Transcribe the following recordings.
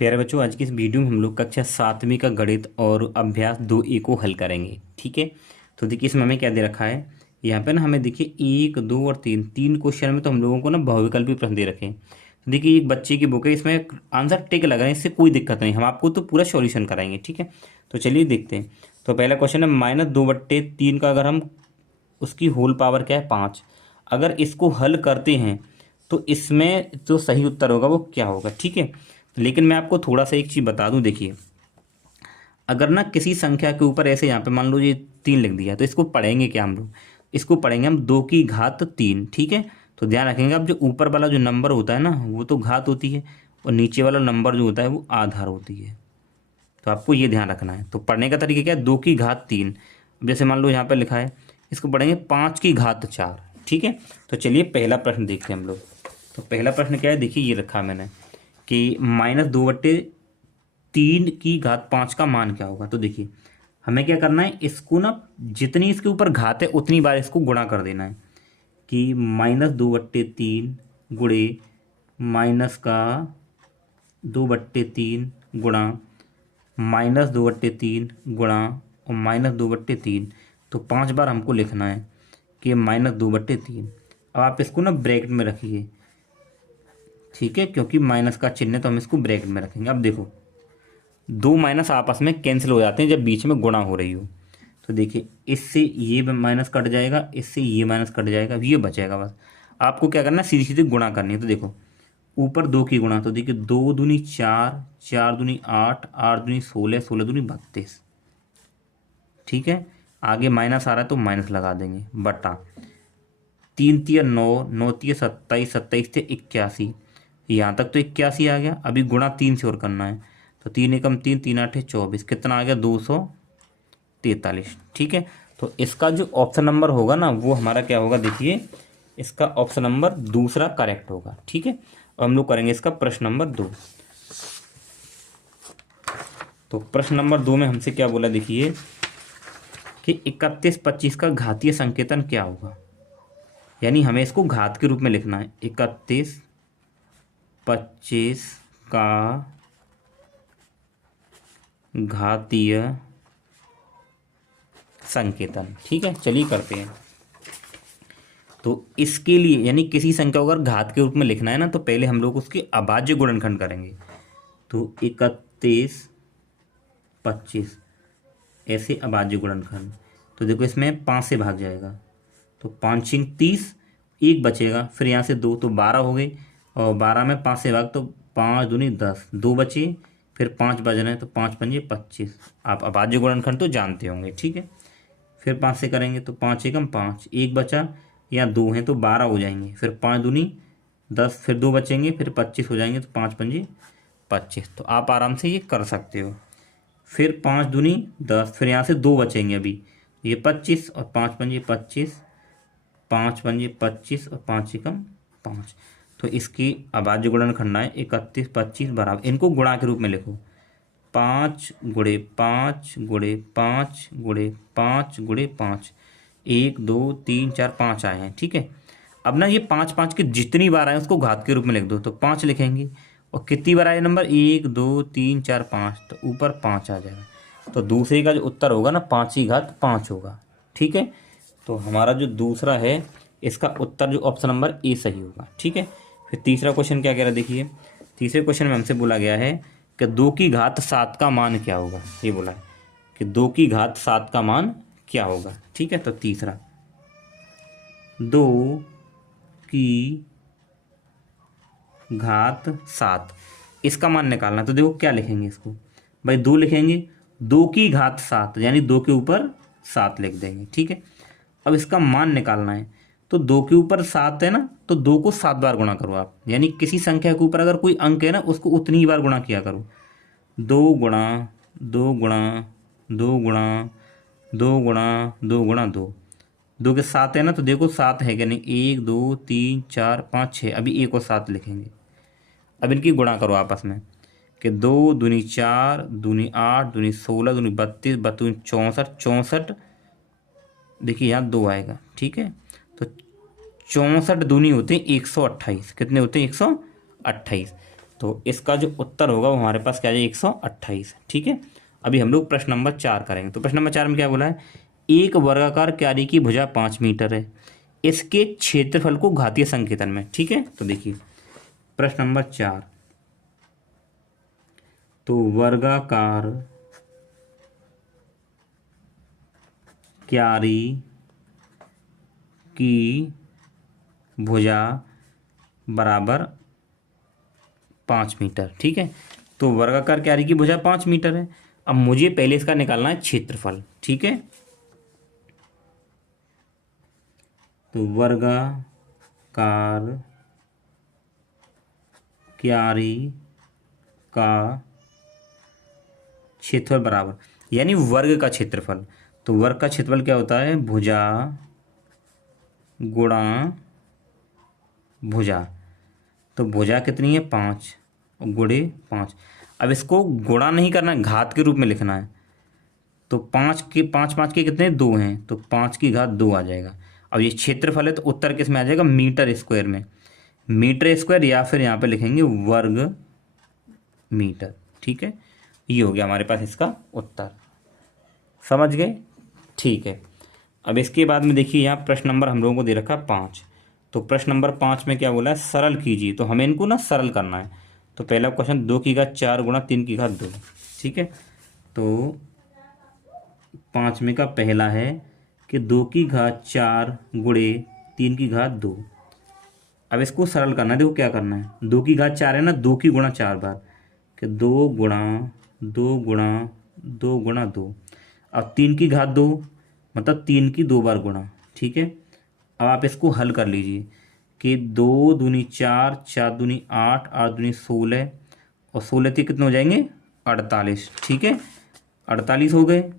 प्यारे बच्चों, आज की इस वीडियो में हम लोग कक्षा 7वीं का गणित और अभ्यास 2A को हल करेंगे। ठीक है, तो देखिए इसमें हमें क्या दे रखा है। यहाँ पे ना हमें देखिए 1, 2 और 3 क्वेश्चन में तो हम लोगों को ना बहुविकल्पी प्रश्न दे रखे हैं। तो देखिए एक बच्चे की बुक है, इसमें आंसर टिक लगा है, इससे कोई दिक्कत नहीं, हम आपको तो पूरा सॉल्यूशन कराएंगे। ठीक है, तो चलिए देखते हैं। तो पहला क्वेश्चन है -2/3 का अगर हम उसकी होल पावर क्या है 5, अगर इसको हल करते हैं तो इसमें जो सही उत्तर होगा वो क्या होगा। ठीक है, लेकिन मैं आपको थोड़ा सा एक चीज़ बता दूं। देखिए अगर ना किसी संख्या के ऊपर ऐसे यहाँ पे मान लो ये 3 लिख दिया, तो इसको पढ़ेंगे क्या हम लोग, इसको पढ़ेंगे हम 2 की घात 3। ठीक है, तो ध्यान रखेंगे आप, जो ऊपर वाला जो नंबर होता है ना वो तो घात होती है, और नीचे वाला नंबर जो होता है वो आधार होती है। तो आपको ये ध्यान रखना है। तो पढ़ने का तरीका क्या है, 2 की घात 3। जैसे मान लो यहाँ पे लिखा है, इसको पढ़ेंगे 5 की घात 4। ठीक है, तो चलिए पहला प्रश्न देखते हैं हम लोग। तो पहला प्रश्न क्या है, देखिए ये रखा मैंने कि -2/3 की घात 5 का मान क्या होगा। तो देखिए हमें क्या करना है, इसको ना जितनी इसके ऊपर घात है उतनी बार इसको गुणा कर देना है कि -2/3 गुणे -2/3 गुणा -2/3 गुणा और -2/3। तो 5 बार हमको लिखना है कि -2/3। अब आप इसको ना ब्रैकेट में रखिए। ठीक है, क्योंकि माइनस का चिन्ह है तो हम इसको ब्रैकेट में रखेंगे। अब देखो 2 माइनस आपस में कैंसिल हो जाते हैं जब बीच में गुणा हो रही हो। तो देखिए इससे ये माइनस कट जाएगा, इससे ये माइनस कट जाएगा, अब ये बचेगा। बस आपको क्या करना है, सीधी सीधी गुणा करनी है। तो देखो ऊपर 2 की गुणा, तो देखिए 2 दूनी 4, 4 दूनी 8, 8 दूनी 16, 16 दूनी 32। ठीक है, आगे माइनस आ रहा है तो माइनस लगा देंगे, बटा 3 तिया 9, 9 तिया 27, 27 से 81। यहाँ तक तो 81 आ गया। अभी गुणा 3 से और करना है, तो 3 एकम 3, 3 8 24, कितना आ गया 243। ठीक है, तो इसका जो ऑप्शन नंबर होगा ना वो हमारा क्या होगा, देखिए इसका ऑप्शन नंबर दूसरा करेक्ट होगा। ठीक है, अब हम लोग करेंगे इसका प्रश्न नंबर 2। तो प्रश्न नंबर 2 में हमसे क्या बोला, देखिए कि 31/25 का घातीय संकेतन क्या होगा। यानी हमें इसको घात के रूप में लिखना है, 31/25 का घातीय संकेतन। ठीक है, चलिए करते हैं। तो इसके लिए यानी किसी संख्या को अगर घात के रूप में लिखना है ना, तो पहले हम लोग उसके अभाज्य गुणनखंड करेंगे। तो 31/25 ऐसे अभाज्य गुणनखंड। तो देखो इसमें 5 से भाग जाएगा, तो 5 × 30, 1 बचेगा, फिर यहाँ से 2 तो 12 हो गई, और 12 में 5 से भाग तो 5 दूनी 10, 2 बचे, फिर 5 बच रहे हैं तो 5 पंजे 25। आप अभाज्य गुणनखंड तो जानते होंगे। ठीक है, फिर 5 से करेंगे तो 5 एकम 5, 1 बचा, यहाँ 2 हैं तो 12 हो जाएंगे, फिर 5 दूनी 10, फिर 2 बचेंगे, फिर 25 हो जाएंगे, तो 5 पंजे 25। तो आप आराम से ये कर सकते हो। फिर 5 दूनी 10, फिर यहाँ से 2 बचेंगे, अभी ये 25 और 5 पंजे 25, 5 पंजे 25 और 5 एकम 5। तो इसकी अभाज्य गुणनखंड है 31/25 बराबर, इनको गुणा के रूप में लिखो, 5 गुणे 5 गुणे 5 गुणे 5 गुणे 5, 1 2 3 4 5 आए हैं। ठीक है, अब ना ये 5 5 के जितनी बार आए उसको घात के रूप में लिख दो, तो 5 लिखेंगे, और कितनी बार आए नंबर 1 2 3 4 5, तो ऊपर 5 आ जाएगा। तो दूसरे का जो उत्तर होगा ना 5 की घात 5 होगा। ठीक है, तो हमारा जो दूसरा है इसका उत्तर जो ऑप्शन नंबर ए सही होगा। ठीक है, फिर तीसरा क्वेश्चन क्या कह रहा है, देखिए तीसरे क्वेश्चन में हमसे बोला गया है कि 2 की घात 7 का मान क्या होगा। ये बोला है कि 2 की घात 7 का मान क्या होगा। ठीक है, तो तीसरा 2 की घात 7 इसका मान निकालना। तो देखो क्या लिखेंगे इसको, भाई 2 लिखेंगे, 2 की घात 7 यानी 2 के ऊपर 7 लिख देंगे। ठीक है, अब इसका मान निकालना है, तो 2 के ऊपर 7 है ना, तो 2 को 7 बार गुणा करो आप, यानी किसी संख्या के ऊपर अगर कोई अंक है ना उसको उतनी ही बार गुणा किया करो। 2 गुणा 2 गुणा 2 गुणा 2 गुणा 2 गुणा 2, 2 के 7 है ना, तो देखो 7 है क्या नहीं, 1 2 3 4 5 6, अभी 1 और 7 लिखेंगे। अब इनकी गुणा करो आपस में कि 2 दूनी 4 दूनी 8 दूनी 16 दूनी 32 32 64 64, देखिए यहाँ 2 आएगा। ठीक है, तो 64 दूनी होते हैं 128, कितने होते हैं 128। तो इसका जो उत्तर होगा वो हमारे पास क्या है, 128। ठीक है, अभी हम लोग प्रश्न नंबर 4 करेंगे। तो प्रश्न नंबर 4 में क्या बोला है, एक वर्गाकार क्यारी की भुजा 5 मीटर है, इसके क्षेत्रफल को घातीय संकेतन में। ठीक है, तो देखिए प्रश्न नंबर 4, तो वर्गाकार क्यारी की भुजा बराबर 5 मीटर। ठीक है, तो वर्गाकार क्यारी की भुजा 5 मीटर है। अब मुझे पहले इसका निकालना है क्षेत्रफल। ठीक है, तो वर्गाकार क्यारी का क्षेत्रफल बराबर, यानी वर्ग का क्षेत्रफल। तो वर्ग का क्षेत्रफल क्या होता है, भुजा गुणा भुजा। तो भुजा कितनी है, 5, गुणे 5। अब इसको गुणा नहीं करना है, घात के रूप में लिखना है। तो 5 के 5 5 के कितने, 2 हैं, तो 5 की घात 2 आ जाएगा। अब ये क्षेत्रफल है तो उत्तर किस में आ जाएगा, मीटर स्क्वायर में। मीटर स्क्वायर या फिर यहाँ पे लिखेंगे वर्ग मीटर। ठीक है, ये हो गया हमारे पास इसका उत्तर। समझ गए? ठीक है, अब इसके बाद में देखिए यहाँ प्रश्न नंबर हम लोगों को दे रखा 5। तो प्रश्न नंबर 5 में क्या बोला है, सरल कीजिए। तो हमें इनको ना सरल करना है। तो पहला क्वेश्चन 2 की घात 4 गुणा 3 की घात 2। ठीक है, तो 5 में का पहला है कि 2 की घात 4 गुणे 3 की घात 2। अब इसको सरल करना है। देखो क्या करना है, 2 की घात 4 है ना, 2 की गुणा 4 बार, कि 2 गुणा 2 गुणा 2 गुणा 2। अब 3 की घात 2 मतलब 3 की 2 बार गुणा। ठीक है, अब आप इसको हल कर लीजिए कि 2 दूनी 4, 4 दूनी 8, 8 दूनी 16 और 16 के कितने हो जाएंगे, 48। ठीक है, 48 हो गए।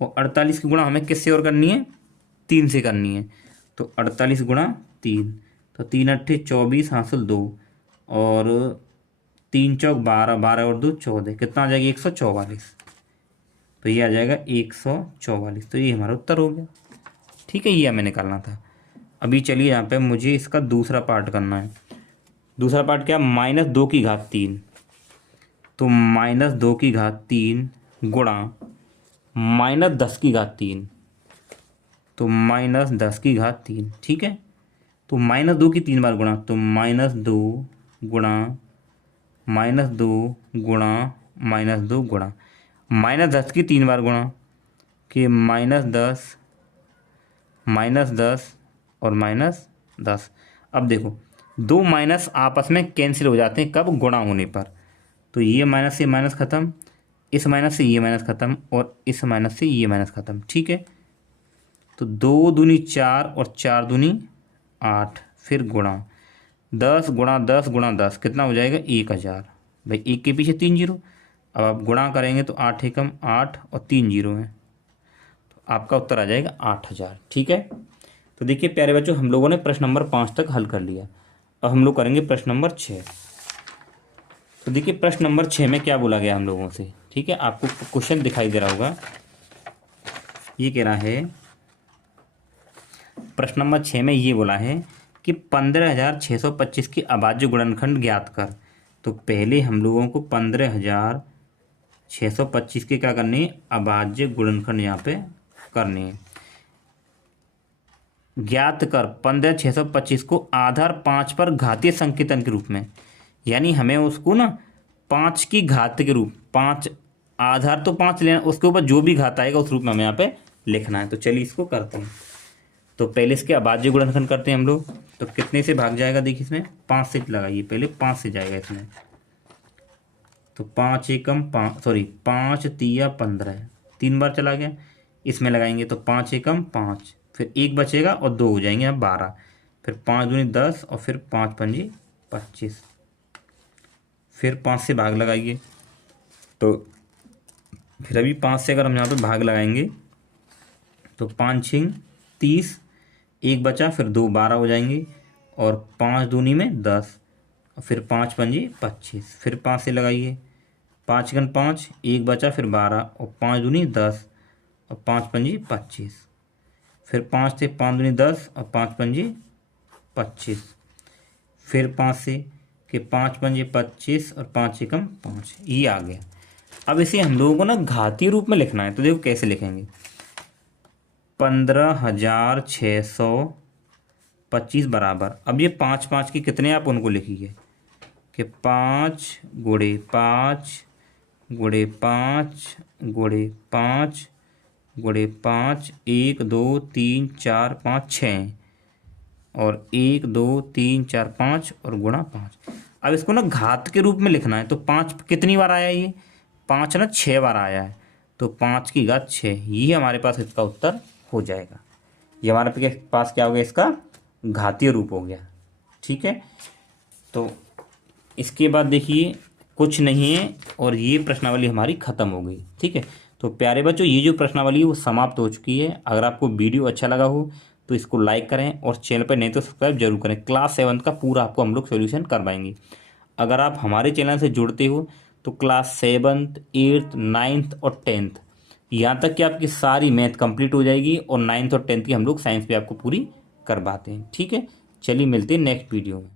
और 48 की गुणा हमें किससे और करनी है, 3 से करनी है। तो 48 गुणा 3, तो 3 अट्ठे 24 हासिल 2 और 3 चौक 12, 12 और 2 14, कितना आ जाएगा, 144। तो ये आ जाएगा 144। तो ये हमारा उत्तर हो गया। ठीक है, ये हमें निकालना था। अभी चलिए यहाँ पे मुझे इसका दूसरा पार्ट करना है। दूसरा पार्ट क्या, -2 की घात 3। तो -2 की घात 3 गुणा -10 की घात 3। तो -10 की घात 3। ठीक है, तो -2 की 3 बार गुणा, तो -2 गुणा -2 गुणा -2 गुणा -10 की 3 बार गुणा, कि -10 -10 और -10। अब देखो दो माइनस आपस में कैंसिल हो जाते हैं, कब, गुणा होने पर। तो ये माइनस से माइनस ख़त्म, इस माइनस से ये माइनस ख़त्म और इस माइनस से ये माइनस ख़त्म। ठीक है, तो 2 दूनी 4 और 4 दूनी 8, फिर गुणा 10 गुणा 10 गुणा 10 कितना हो जाएगा, 1000। भाई 1 के पीछे 3 जीरो। अब आप गुणा करेंगे तो 8 एकम 8 और 3 जीरो हैं, तो आपका उत्तर आ जाएगा 8000। ठीक है, तो देखिए प्यारे बच्चों, हम लोगों ने प्रश्न नंबर 5 तक हल कर लिया। अब हम लोग करेंगे प्रश्न नंबर 6। तो देखिए प्रश्न नंबर 6 में क्या बोला गया हम लोगों से। ठीक है, आपको क्वेश्चन दिखाई दे रहा होगा। ये कह रहा है, प्रश्न नंबर 6 में ये बोला है कि 15625 की अभाज्य गुणनखंड ज्ञात कर। तो पहले हम लोगों को 15625 के क्या करनी है, अभाज्य गुणनखंड यहाँ पे करनी है। ज्ञात कर 15625 को आधार 5 पर घातीय संकेतन के रूप में, यानी हमें उसको ना 5 की घात के रूप, 5 आधार तो 5 लेना, उसके ऊपर जो भी घात आएगा उस रूप में हमें यहाँ पे लिखना है। तो चलिए इसको करते हैं। तो पहले इसके अभाज्य गुणनखंड करते हैं हम लोग। तो कितने से भाग जाएगा, देखिए इसमें 5 से लगाइए, पहले 5 से जाएगा इसमें। तो 5 एकम 5, सॉरी 5 तिया 15, 3 बार चला गया। इसमें लगाएंगे तो 5 एकम 5, फिर 1 बचेगा और 2 हो जाएंगे, अब 12, फिर 5 दूनी 10 और फिर 5 पंजी 25, फिर 5 से भाग लगाइए। तो फिर अभी 5 से अगर हम यहाँ पे भाग लगाएंगे तो 5 छिंग 30, 1 बचा, फिर 2 12 हो जाएंगे और 5 दूनी में 10 और फिर 5 पंजी 25, फिर 5 से लगाइए, 5 गन 5, 1 बचा, फिर 12 और 5 दूनी 10 और 5 पंजी 25, फिर 5 से 5 दूनी 10 और 5 पंजी 25, फिर 5 से कि 5×5 = 25 और 5×1 = 5, ये आ गया। अब इसे हम लोगों को ना घातीय रूप में लिखना है, तो देखो कैसे लिखेंगे। 15,625 बराबर, अब ये 5×5 की कितने आप उनको लिखिए कि 5×5 × 5 × 5 × 5 1 2 3 4 5 6 और 1 2 3 4 5 और गुणा 5। अब इसको ना घात के रूप में लिखना है, तो 5 कितनी बार आया ये 5 ना 6 बार आया है, तो 5×6 ये हमारे पास इसका उत्तर हो जाएगा। ये हमारे पास क्या हो गया, इसका घातीय रूप हो गया। ठीक है, तो इसके बाद देखिए कुछ नहीं है और ये प्रश्नावली हमारी ख़त्म हो गई। ठीक है, तो प्यारे बच्चों ये जो प्रश्नावली है वो समाप्त हो चुकी है। अगर आपको वीडियो अच्छा लगा हो तो इसको लाइक करें और चैनल पर नहीं तो सब्सक्राइब जरूर करें। क्लास 7 का पूरा आपको हम लोग सोल्यूशन करवाएंगे। अगर आप हमारे चैनल से जुड़ते हो तो क्लास 7th 8th 9th और 10th यहाँ तक कि आपकी सारी मैथ कंप्लीट हो जाएगी और 9th और 10th की हम लोग साइंस भी आपको पूरी करवाते हैं। ठीक है, चलिए मिलते हैं नेक्स्ट वीडियो में।